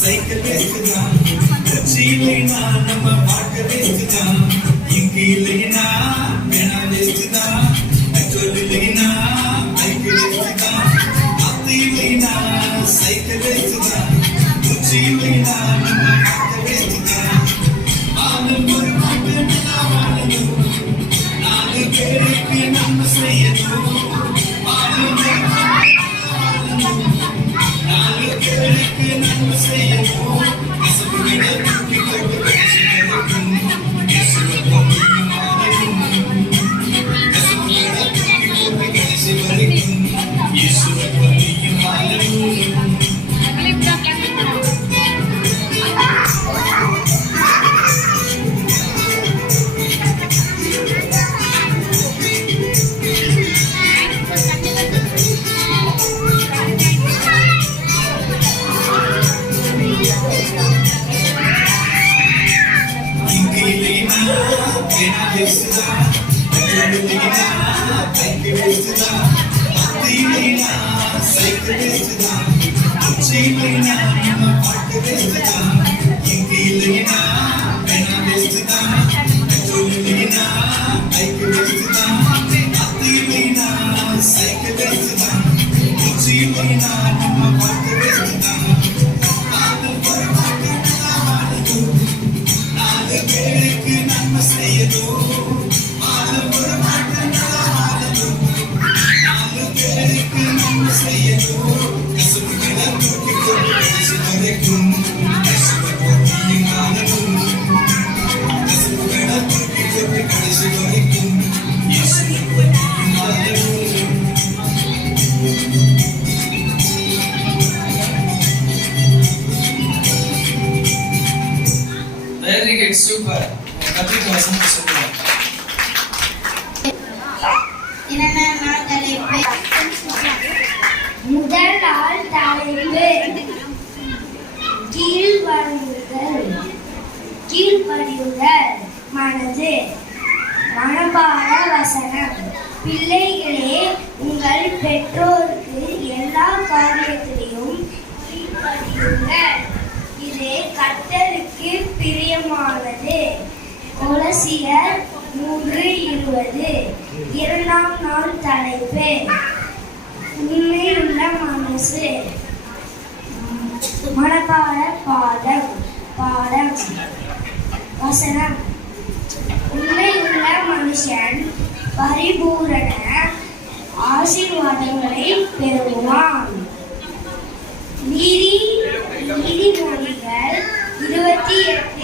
Cycle வேஸ்டுதான், இல்லைனா நம்ம பார்க்க வேஸ்டுதான், இங்கு இல்லைனா வேணா வேஸ்டுதான், பெட்ரோல் இல்லைனா பைக் வேஸ்டுதான், அது இல்லைனா சைக்கிள் வேஸ்டுதான், குச்சி இல்லைனா நம்ம பார்க்க வேஸ்டுதான். ஆளும் ஒரு மக்கள் வாழணும், 4 பேருக்கு நம்ம செய்யணும். ஆளும் பேருக்கு நம்ம செய்யணும். கசப்புகளை தூக்கி போட்டு கடைசி வரைக்கும் இயேசுவை பற்றியும் வாழணும். கசப்புகளை தூக்கி போட்டு கடைசி வரைக்கும் இயேசுவை பற்றியும் வாழணும். Super. கத்திக்கு வசனம் சொல்லுங்க. முதல் நாள் தலைப்பு கீழ்ப்படியுதல் மனது. மனப்பாட வசனம். பிள்ளைகளே, உங்கள் பெற்றோருக்கு எல்லா காரியத்திலையும் கீழ்ப்படியுங்கள், இது கர்த்தருக்கு பிரியமானது. கொலோசியர் 3:20. இரண்டாம் நாள் தலைப்பு உண்மையுள்ள மனசு. மனப்பாட பாடம் வசனம். உண்மையுள்ள மனுஷன் பரிபூரண ஆசீர்வாதங்களை பெறுவான். நீதிமொழிகள் 28